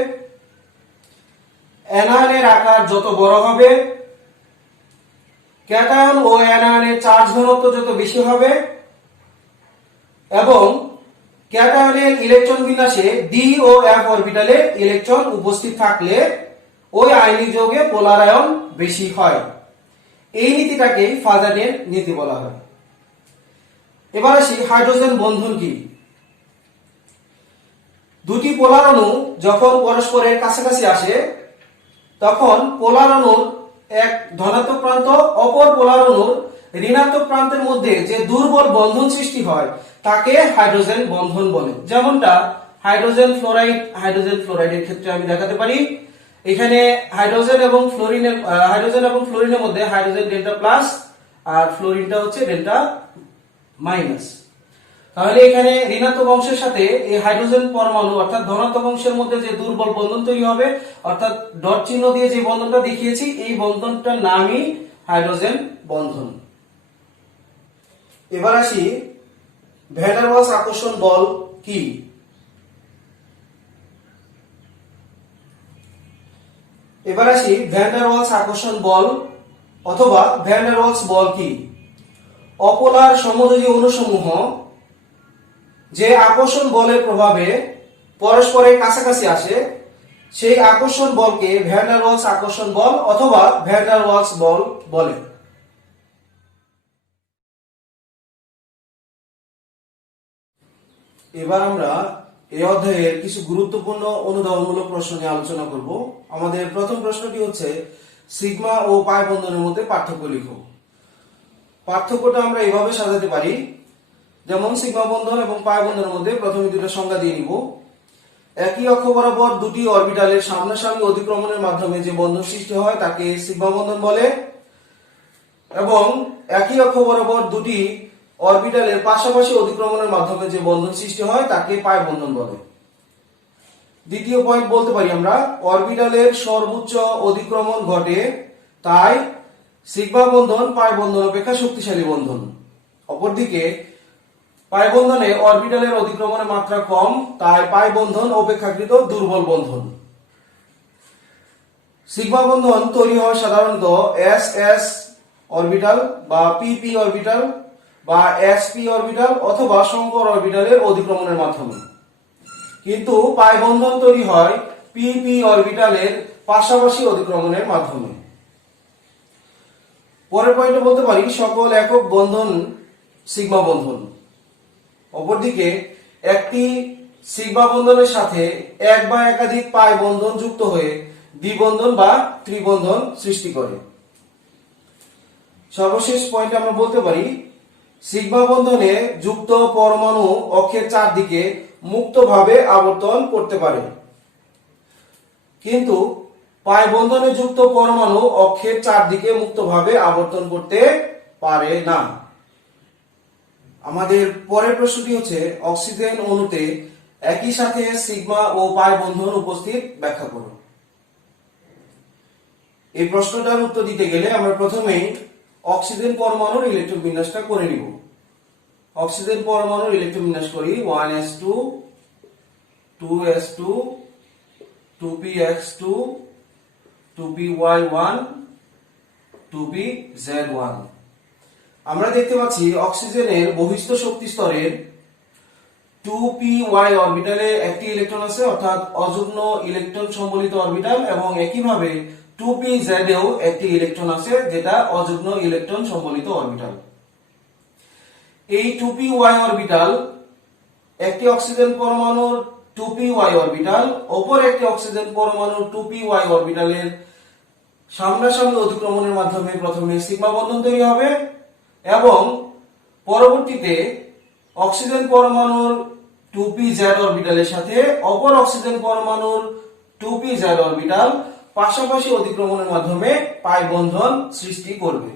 অ্যানায়নের আকার যত বড় হবে, ক্যাটায়ন ও অ্যানায়নের চার্জ ঘনত্ব যত বেশি হবে এবং ক্যাটায়নের ইলেকট্রন বিন্যাসে ডি ও এফ অরবিটালে ইলেকট্রন উপস্থিত থাকলে ওই আয়নিক যৌগে পোলার আয়ন বেশি হয়। এই নীতিটাকেই ফাজানের নীতি বলা হয়। এবার আসি হাইড্রোজেন বন্ধন কি। দুটি পোলার অণু যখন পরস্পরের কাছাকাছি আসে তখন পোলার অণুর এক ধনাত্মক প্রান্ত অপর পোলার অণুর ঋণাত্মক প্রান্তের মধ্যে যে দুর্বল বন্ধন সৃষ্টি হয় তাকে হাইড্রোজেন বন্ধন বলে। যেমনটা হাইড্রোজেন ফ্লোরাইডের ক্ষেত্রে আমি দেখাতে পারি। এখানে হাইড্রোজেন এবং ফ্লোরিনের মধ্যে হাইড্রোজেন ডেল্টা প্লাস আর ফ্লোরিনটা হচ্ছে ডেল্টা মাইনাস। তাহলে এখানে ঋণাত্মক অংশের সাথে এই হাইড্রোজেন পরমাণু অর্থাৎ ধনাত্মক অংশের মধ্যে যে দুর্বল বন্ধন তৈরি হবে অর্থাৎ ডট চিহ্ন দিয়ে যে বন্ধনটা দেখিয়েছি এই বন্ধনটার নামই হাইড্রোজেন বন্ধন। এবার আসি ভ্যান ডার ওয়ালস আকর্ষণ বল কি। ভ্যান ডার ওয়ালস আকর্ষণ বল অথবা ভ্যান ডার ওয়ালস বল কি? অপোলার সমযোজী অণুসমূহ যে আকর্ষণ বলের প্রভাবে পরস্পরের কাছাকাছি আসে সেই আকর্ষণ বলকে ভ্যান ডার ওয়ালস আকর্ষণ বল অথবা ভ্যান ডার ওয়ালস বল বলে। এবার আমরা এই অধ্যায়ের কিছু গুরুত্বপূর্ণ অনুধাবনমূলক প্রশ্ন নিয়ে আলোচনা করব। আমাদের প্রথম প্রশ্নটি হচ্ছে সিগমা ও পাই বন্ধনের মধ্যে পার্থক্য লিখো। পার্থক্যটা আমরা এইভাবে সাজাতে পারি, যেমন সিগমা বন্ধন এবং পাই বন্ধনের মধ্যে প্রথমে দুটো সংজ্ঞা দিয়ে নিব। একই অক্ষ বরাবর দুটি অরবিটালের সামনাসামনি অতিক্রমণের মাধ্যমে যে বন্ধন সৃষ্টি হয় তাকে সিগমা বন্ধন বলে, এবং একই অক্ষ বরাবর দুটি অরবিটালের পাশাপাশি অতিক্রমণের মাধ্যমে যে বন্ধন সৃষ্টি হয় তাকে পাই বন্ধন বলে। দ্বিতীয় পয়েন্ট বলতে পারি আমরা, অরবিটালের সর্বোচ্চ অতিক্রমণ ঘটে তাই সিগমা বন্ধন পাই বন্ধন অপেক্ষা শক্তিশালী বন্ধন। অপরদিকে পাই বন্ধনে অরবিটালের অতিক্রমণের মাত্রা কম তাই পাই বন্ধন অপেক্ষাকৃত দুর্বল বন্ধন। সিগমা বন্ধন তৈরি হয় সাধারণত এস এস অরবিটাল বা পিপি অরবিটাল বা এসপি অরবিটাল অথবা শঙ্কর অরবিটালের অতিক্রমণের মাধ্যমে, কিন্তু পাই বন্ধন তৈরি হয় পিপি অরবিটালের পাশাপাশি অতিক্রমণের মাধ্যমে। পরের পয়েন্টে বলতে পারি সকল একক বন্ধন সিগমা বন্ধন। অপরদিকে একটি সিগমা বন্ধনের সাথে এক বা একাধিক পাই বন্ধন যুক্ত হয়ে দ্বিবন্ধন বা ত্রিবন্ধন সৃষ্টি করে। সর্বশেষ পয়েন্টে আমরা বলতে পারি সিগমা বন্ধনে যুক্ত পরমাণু অক্ষের চারদিকে মুক্তভাবে আবর্তন করতে পারে, কিন্তু পাই বন্ধনে যুক্ত পরমাণু অক্ষের চারদিকে মুক্তভাবে আবর্তন করতে পারে না। আমাদের পরের প্রশ্নটি হচ্ছে অক্সিজেন অণুতে একই সাথে সিগমা ও পাই বন্ধন উপস্থিত ব্যাখ্যা করো। এই প্রশ্নটার উত্তর দিতে গেলে আমরা প্রথমেই অক্সিজেন পরমাণুর ইলেকট্রন বিন্যাসটা করে নিব। অক্সিজেন পরমাণুর ইলেকট্রন বিন্যাস করি 1s2 2s2 2px2 2py1 2pz1। আমরা দেখতে পাচ্ছি অক্সিজেনের বহিস্থ শক্তি স্তরের 2py অরবিটালে একটি ইলেকট্রন আছে, অর্থাৎ অযুগ্ম ইলেকট্রন সম্বলিত অরবিটাল, এবং একইভাবে 2pz এও একটি ইলেকট্রন আছে যেটা অযুগ্ম ইলেকট্রন সম্বলিত অরবিটাল। এই 2py অরবিটাল একটি অক্সিজেন পরমাণুর 2py অরবিটাল অপর একটি অক্সিজেন পরমাণুর 2py অরবিটালের সামনাসামনি অতিক্রমণের মাধ্যমে প্রথমে সিগমা বন্ধন তৈরি হবে এবং পরবর্তীতে অক্সিজেন পরমাণুর 2pz অরবিটালের সাথে অপর অক্সিজেন পরমাণুর 2pz অরবিটাল পাশাপাশি অতিক্রমণের মাধ্যমে পাই বন্ধন সৃষ্টি করবে।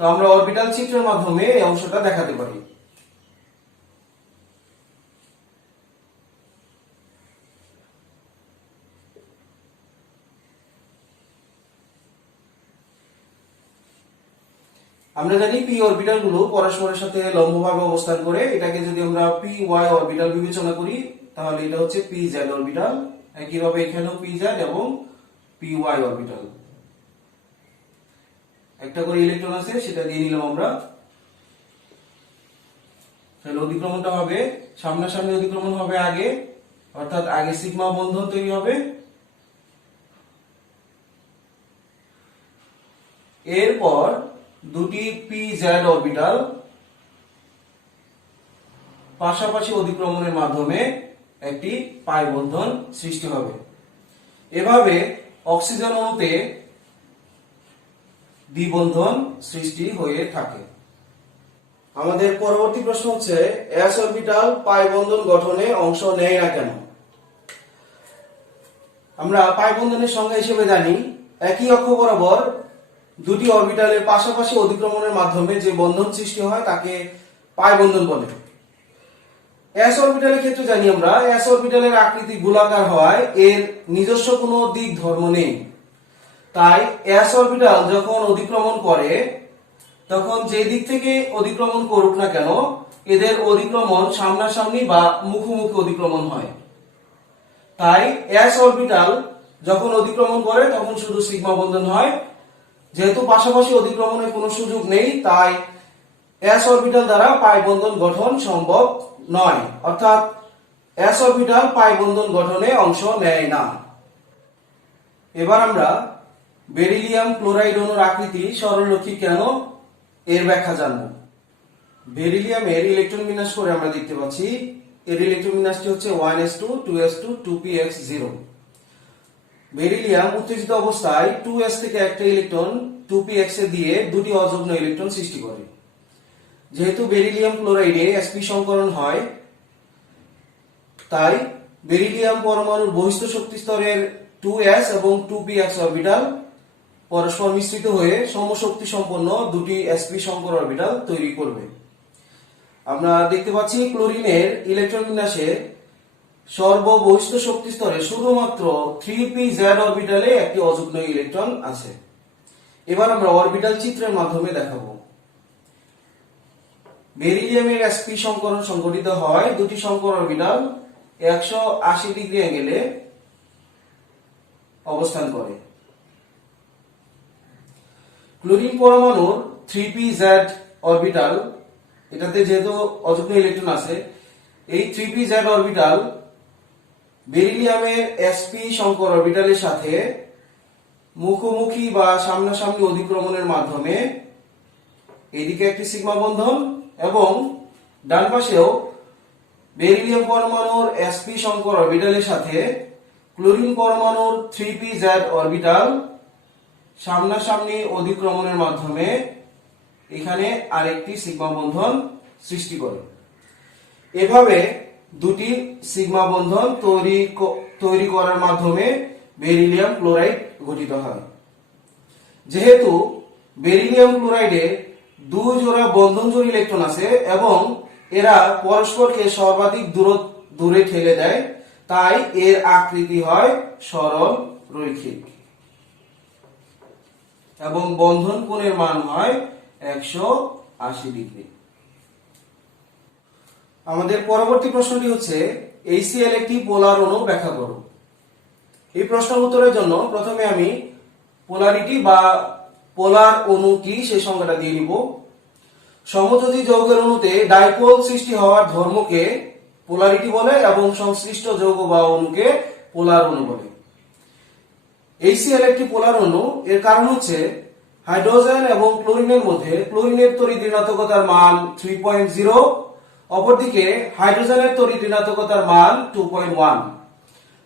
তো আমরা অরবিটাল চিত্রের মাধ্যমে এই অংশটা দেখাতে পারি। আমরা জানি পি অরবিটাল গুলো পরস্পরের সাথে লম্বভাবে অবস্থান করে। এটাকে যদি আমরা পি ওয়াই অরবিটাল বিবেচনা করি তাহলে এটা হচ্ছে পি জেড অরবিটাল। একইভাবে এখানেও পি জেড এবং পি ওয়াই অরবিটাল। একটা করে ইলেকট্রন আছে সেটা দিয়ে নিলাম আমরা। তাহলে অতিক্রমণটা হবে সামনাসামনি অতিক্রমণ হবে আগে, অর্থাৎ আগে সিগমা বন্ধন তৈরি হবে, এরপর দুটি পি জেড অরবিটাল পাশাপাশি অতিক্রমণের মাধ্যমে একটি পাই বন্ধন সৃষ্টি হবে। এভাবে অক্সিজেন অণুতে দ্বিবন্ধন সৃষ্টি হয়ে থাকে। আমাদের পরবর্তী প্রশ্ন হচ্ছে এস অরবিটাল পাই বন্ধন গঠনে অংশ নেয় না কেন? আমরা পাই বন্ধনের সংজ্ঞা হিসেবে জানি একই অক্ষ বরাবর দুটি অরবিটালের পাশাপাশি অতিক্রমণের মাধ্যমে যে বন্ধন সৃষ্টি হয় তাকে পাই বন্ধন বলে। এস অরবিটালের ক্ষেত্রে জানি আমরা এস অরবিটালের আকৃতি গোলাকার হওয়ায় এর নিজস্ব কোনো দিক ধর্ম নেই, তাই এস অরবিটাল যখন অতিক্রমণ করে তখন যে দিক থেকে অতিক্রমণ করুক না কেন এদের অতিক্রমণ সামনাসামনি বা মুখোমুখি অতিক্রমণ হয়। তাই এস অরবিটাল যখন অতিক্রমণ করে তখন শুধু সিগমা বন্ধন হয়, যেহেতু পাশাপাশি অধিক্রমণের কোনো সুযোগ নেই, তাই s অরবিটাল দ্বারা পাই বন্ধন গঠন সম্ভব নয়, অর্থাৎ s অরবিটাল পাই বন্ধন গঠনে অংশ নেয় না। এবার আমরা বেরিলিয়াম ক্লোরাইড অণুর আকৃতি সরলরৈখিক কেন এর ব্যাখ্যা জানব। বেরিলিয়ামের ইলেকট্রন বিন্যাস করে আমরা দেখতে পাচ্ছি এর ইলেকট্রন বিন্যাসটি হচ্ছে 1s2 2s2 2px0। বেরিলিয়াম উত্তেজিত অবস্থায় 2s থেকে একটা ইলেকট্রন 2px এ দিয়ে দুটি অযুগ্ম ইলেকট্রন সৃষ্টি করে। যেহেতু বেরিলিয়াম ক্লোরাইডে sp সংকরণ হয়, তাই বেরিলিয়াম পরমাণুর বহিস্থ শক্তি স্তরের 2s এবং 2px অরবিটাল পরস্পর মিশ্রিত হয়ে সমশক্তি সম্পন্ন দুটি sp সংকর অরবিটাল তৈরি করবে। আমরা দেখতে পাচ্ছি ক্লোরিনের ইলেকট্রন বিন্যাসে সর্ববহিস্থ শক্তি স্তরে শুধুমাত্র 3pz অরবিটালে একটি অযুগ্ম ইলেকট্রন আছে। এবার আমরা অরবিটাল চিত্রের মাধ্যমে দেখাবো। বেরিলিয়ামের sp সংকরণ সংঘটিত হয় দুটি সংকর অরবিটাল 180 ডিগ্রি অ্যাঙ্গেলে অবস্থান করে। ক্লোরিন পরমাণুর 3pz অরবিটাল, এটাতে যেহেতু অযুগ্ম ইলেকট্রন আছে, এই 3pz অরবিটাল বেরিলিয়ামের sp সংকর অরবিটালের সাথে মুখোমুখি বা সামনাসামনি অধিক্রমণের মাধ্যমে এদিকে একটি সিগমা বন্ধন এবং ডান পাশেও বেরিলিয়াম পরমাণুর sp সংকর অরবিটালের সাথে ক্লোরিন পরমাণুর 3pz অরবিটাল সামনাসামনি অধিক্রমণের মাধ্যমে এখানে আরেকটি সিগমা বন্ধন সৃষ্টি করে। এভাবে দুটি সিগমা বন্ধন তৈরি করার মাধ্যমে বেরিলিয়াম ক্লোরাইড গঠিত হয়। যেহেতু বেরিলিয়াম ক্লোরাইডে দুই জোড়া বন্ধনজোড় ইলেকট্রন আছে এবং এরা পরস্পরকে সর্বাধিক দূরে ঠেলে দেয়, তাই এর আকৃতি হয় সরল রৈখিক এবং বন্ধন কোণের মান হয় 180 ডিগ্রি। আমাদের পরবর্তী প্রশ্নটি হচ্ছে HCl একটি পোলার অণু ব্যাখ্যা করো। এই প্রশ্নের উত্তরের জন্য প্রথমে আমি পোলারিটি বা পোলার অণু কি সেই সংজ্ঞাটা দিয়ে নিব। সমযোজী যৌগের অণুতে ডাইপোল সৃষ্টি হওয়ার ধর্মকে পোলারিটি বলে এবং সংশ্লিষ্ট যৌগ বা অণুকে পোলার অণু বলে। HCl একটি পোলার অণু, এর কারণ হচ্ছে হাইড্রোজেন এবং ক্লোরিনের মধ্যে ক্লোরিনের তড়িৎ ঋণাত্মকতার মান 3.0, অপরদিকে হাইড্রোজেনের তড়িৎ ঋণাত্মকতার মান 2.1।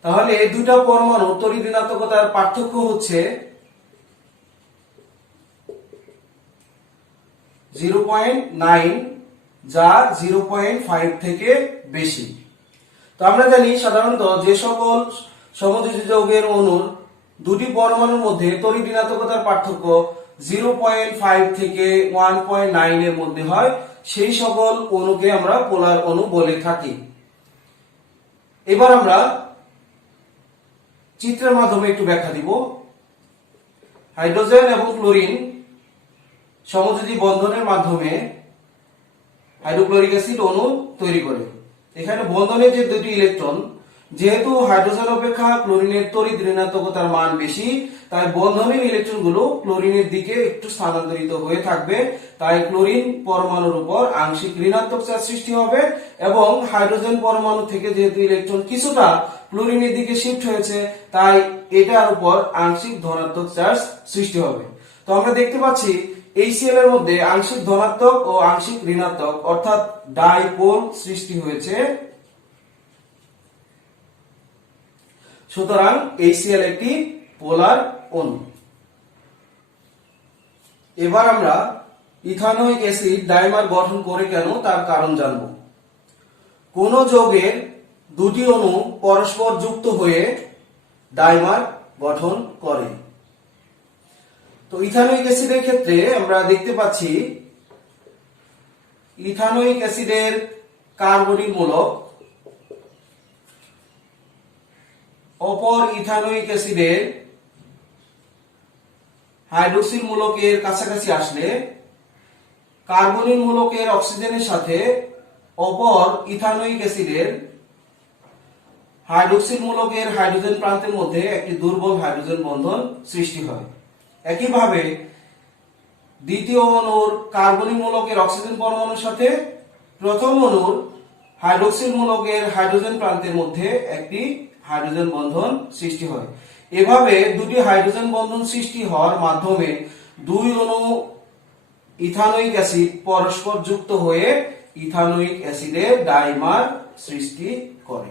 তাহলে এই দুইটা পরমাণু তড়িৎ ঋণাত্মকতার পার্থক্য হচ্ছে 0.9, যা 0.5 থেকে বেশি। তো আমরা জানি সাধারণত যে সকল সমযোজী যৌগের অণুর দুটি পরমাণুর মধ্যে তড়িৎ ঋণাত্মকতার পার্থক্য 0.5 থেকে 1.9 এর মধ্যে হয়, সেই সকল অণুকে আমরা পোলার অণু বলে থাকি। এবার আমরা চিত্রের মাধ্যমে একটু ব্যাখ্যা দিব। হাইড্রোজেন এবং ক্লোরিন সমযোজী বন্ধনের মাধ্যমে হাইড্রোক্লোরিক অ্যাসিড অণু তৈরি করে। এখানে বন্ধনের যে দুটি ইলেকট্রন, যেহেতু হাইড্রোজেন অপেক্ষা ক্লোরিনের তড়িৎ ঋণাত্মকতার মান বেশি, তাই বন্ধনের ইলেকট্রনগুলো ক্লোরিনের দিকে একটু স্থানান্তরিত হয়ে থাকবে, তাই ক্লোরিন পরমাণুর উপর আংশিক ঋণাত্মক চার্জ সৃষ্টি হবে এবং হাইড্রোজেন পরমাণু থেকে যেহেতু ইলেকট্রন কিছুটা ক্লোরিনের দিকে শিফট হয়েছে, তাই এটার উপর আংশিক ধনাত্মক চার্জ সৃষ্টি হবে। তো আমরা দেখতে পাচ্ছি HCl এর মধ্যে আংশিক ধনাত্মক ও আংশিক ঋণাত্মক অর্থাৎ ডাইপোল সৃষ্টি হয়েছে। সুতরাং HCl একটি পোলার অণু। এবার আমরা ইথানোয়িক অ্যাসিড ডাইমার গঠন করে কেন তার কারণ জানব। কোন যৌগের দুটি অণু পরস্পর যুক্ত হয়ে ডাইমার গঠন করে। তো ইথানোয়িক অ্যাসিডের ক্ষেত্রে আমরা দেখতে পাচ্ছি ইথানোয়িক অ্যাসিডের কার্বনিক মূলক অপর ইথানোয়িক অ্যাসিডের হাইড্রোক্সিল মূলকের কাছাকাছি আসলে কার্বনিক মূলকের অক্সিজেনের সাথে অপর ইথানোয়িক অ্যাসিডের হাইড্রোক্সিল মূলকের হাইড্রোজেন প্রান্তের মধ্যে একটি দুর্বল হাইড্রোজেন বন্ধন সৃষ্টি হয়। একইভাবে দ্বিতীয় অণুর কার্বনিক মূলকের অক্সিজেন পরমাণুর সাথে প্রথম অণুর হাইড্রোক্সিল মূলকের হাইড্রোজেন প্রান্তের মধ্যে একটি হাইড্রোজেন বন্ধন সৃষ্টি হয়। এভাবে দুটি হাইড্রোজেন বন্ধন সৃষ্টি হওয়ার মাধ্যমে দুই অণু ইথানোয়িক অ্যাসিড পরস্পর যুক্ত হয়ে ইথানোয়িক অ্যাসিডের ডাইমার সৃষ্টি করে।